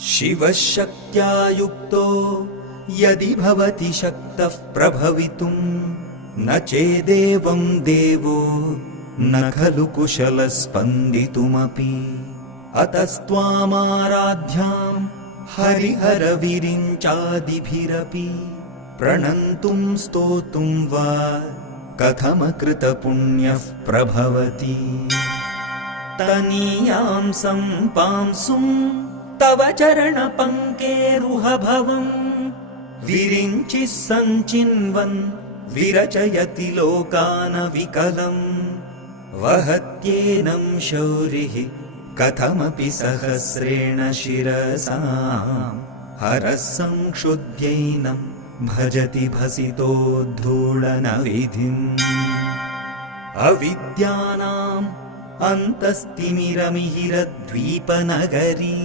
शिवशक्त्या युक्तो यदि भवति शक्तः प्रभवितुं न चेदेवं देवो न खलु कुशलस्पन्दितुमपि। अतस्त्वामाराध्यां हरिहरविरिञ्चादिभिरपि प्रणन्तुं स्तोतुं वा कथमकृतपुण्यः प्रभवति। तनीयां सम्पांसुं तव चरणपङ्केरुहभवं विरिञ्चिः सञ्चिन्वन् विरचयति लोकानविकलं। वहत्येनं शौरिः कथमपि सहस्रेण शिरसां हरः संक्षुद्यैनं भजति भसितोद्धूलनविधिम्। अविद्यानाम् अन्तस्तिमिरमिहिरद्वीपनगरी